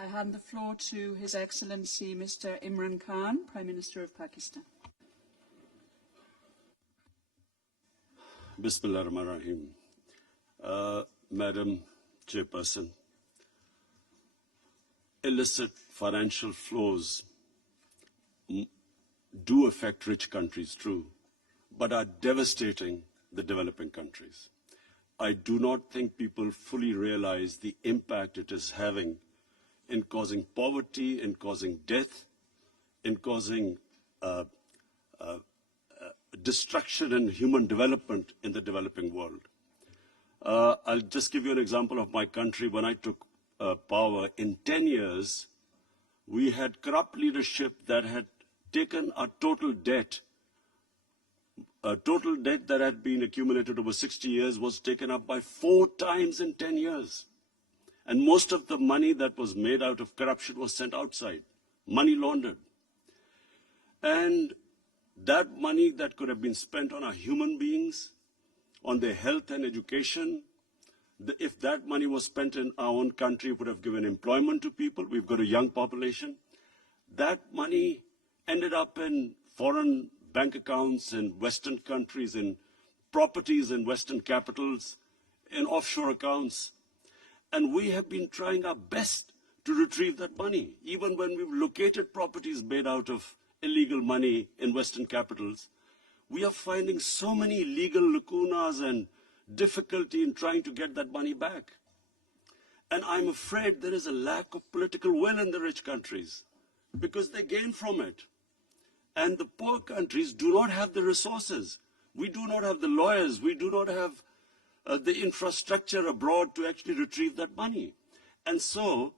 I hand the floor to His Excellency Mr. Imran Khan, Prime Minister of Pakistan. Bismillah ar-Rahman ar-Rahim. Madam Chairperson, illicit financial flows do affect rich countries, true, but are devastating the developing countries. I do not think people fully realize the impact it is having in causing poverty, in causing death, in causing destruction in human development in the developing world. I'll just give you an example of my country. When I took power, in 10 years, we had corrupt leadership that had taken a total debt that had been accumulated over 60 years was taken up by 4 times in 10 years. And most of the money that was made out of corruption was sent outside, money laundered. And that money that could have been spent on our human beings, on their health and education, if that money was spent in our own country, it would have given employment to people. We've got a young population. That money ended up in foreign bank accounts in Western countries, in properties in Western capitals, in offshore accounts. And we have been trying our best to retrieve that money. Even when we've located properties made out of illegal money in Western capitals, we are finding so many legal lacunas and difficulty in trying to get that money back. And I'm afraid there is a lack of political will in the rich countries because they gain from it. And the poor countries do not have the resources. We do not have the lawyers. We do not have the infrastructure abroad to actually retrieve that money. And so,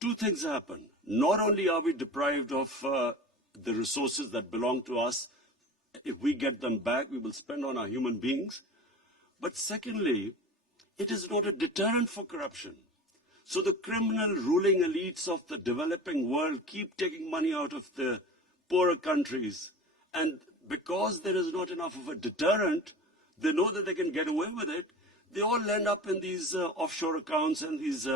2 things happen. Not only are we deprived of the resources that belong to us, if we get them back, we will spend on our human beings. But secondly, it is not a deterrent for corruption. So the criminal ruling elites of the developing world keep taking money out of the poorer countries. And because there is not enough of a deterrent, they know that they can get away with it. They all end up in these offshore accounts and these,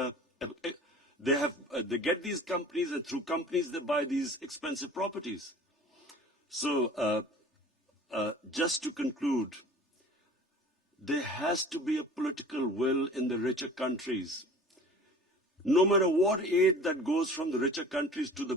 they get these companies, and through companies they buy these expensive properties. So just to conclude, there has to be a political will in the richer countries. No matter what aid that goes from the richer countries to the